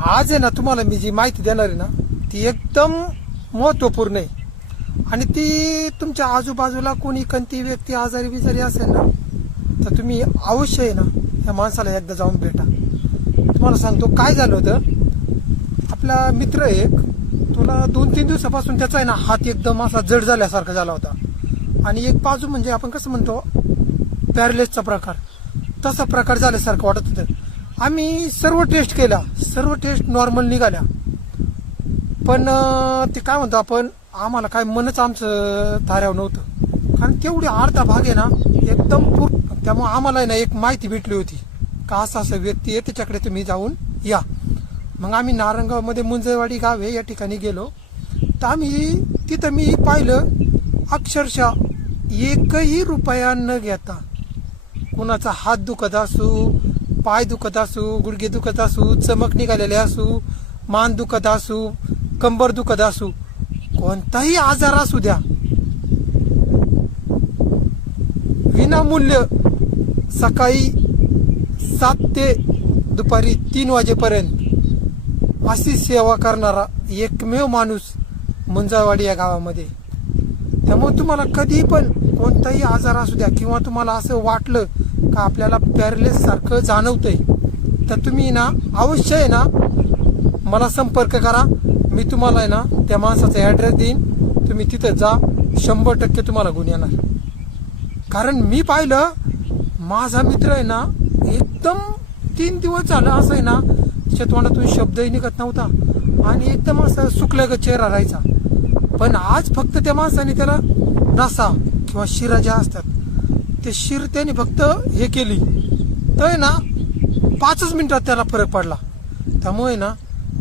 आज आहे ना तुम्हाला मी जी माहिती देणार आहे ना ती एकदम महत्वपूर्ण आहे आणि ती तुमच्या आजूबाजूला कोणी कोणती व्यक्ती आजारी बिजारी असेल ना तर तुम्ही अवश्य आहे ना या माणसाला एकदा जाऊन भेटा. तुम्हाला सांगतो काय झालं होतं. आपला मित्र एक तुला 2-3 दिवसापासून त्याचा आहे ना हात एकदम असा जड झाल्यासारखा झाला होता आणि एक बाजू म्हणजे आपण कसं म्हणतो पॅरालिसचा प्रकार तसा प्रकार झाल्यासारखं वाटत होतं. आम्ही सर्व टेस्ट केला, सर्व टेस्ट नॉर्मल निघाल्या, पण ते काय म्हणतो आपण आम्हाला काय मनच आमचं धाऱ्यावर नव्हतं कारण तेवढी अर्धा भाग आहे ना एकदम पूर्ण. त्यामुळे आम्हाला आहे ना एक माहिती भेटली होती का असा व्यक्ती आहे त्याच्याकडे तुम्ही जाऊन या. मग आम्ही नारंगावमध्ये मुंजवाडी गाव आहे या ठिकाणी गेलो तर आम्ही तिथं मी पाहिलं अक्षरशः एकही रुपया न घेता कुणाचा हात दुखत असू, पाय दुखत असू, गुडघे दुखत असू, चमक निघालेले असू, मान दुखत असू, कंबर दुखत असू, कोणताही आजार असू द्या विनामूल्य सकाळी 7 ते दुपारी 3 वाजेपर्यंत अशी सेवा करणारा एकमेव माणूस मुंजावाडी या गावामध्ये. त्यामुळे तुम्हाला कधी पण कोणताही आजार असू द्या किंवा तुम्हाला असं वाटलं का आपल्याला पॅरालिस सारखं जाणवतंय तर तुम्ही ना अवश्य आहे ना मला संपर्क करा. मी तुम्हाला आहे ना त्या माणसाचा ॲड्रेस देईन, तुम्ही तिथं जा, 100% तुम्हाला गुण येणार. कारण मी पाहिलं माझा मित्र आहे ना एकदम 3 दिवस झालं असं आहे ना तोंडातून शब्दही निघत नव्हता आणि एकदम असं सुकल्यागत चेहरा राहायचा. पण आज फक्त त्या माणसाने त्याला रसा किंवा शिरा ज्या असतात ते शिर त्याने फक्त हे केली तर आहे ना 5च मिनिटात त्याला फरक पडला. त्यामुळे ना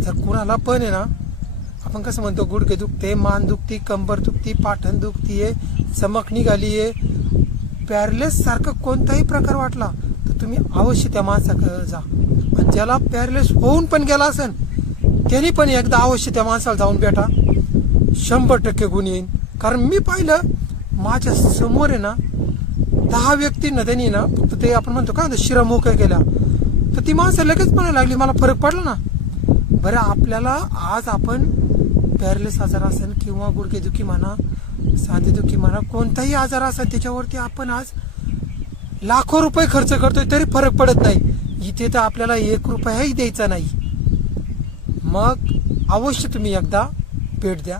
जर कुणाला पण आहे ना आपण कसं म्हणतो गुडघे दुखते, मान दुखती, कंबर दुखती, पाठण दुखतीये, चमक निघालीये, पॅरालिस सारखं कोणताही प्रकार वाटला तर तुम्ही अवश्य त्या माणसाकडे जा. आणि ज्याला पॅरालिस होऊन पण गेला असेल त्यांनी पण एकदा अवश्य त्या माणसाला जाऊन भेटा, 100% गुण येईन. कारण मी पाहिलं माझ्या समोर आहे ना 10 व्यक्तींना त्यांनी ना फक्त ते आपण म्हणतो काय शिरा मोकळ्या केल्या तर ती माणसं लगेच म्हणायला लागली मला फरक पडला ना. बरं आपल्याला आज आपण पॅरालिस आजार असेल किंवा गुडघेदुखी म्हणा, सांधेदुखी म्हणा, कोणताही आजार असेल त्याच्यावरती आपण आज लाखो रुपये खर्च करतोय तरी फरक पडत नाही. इथे तर आपल्याला 1 रुपयाही द्यायचा नाही. मग अवश्य तुम्ही एकदा भेट द्या.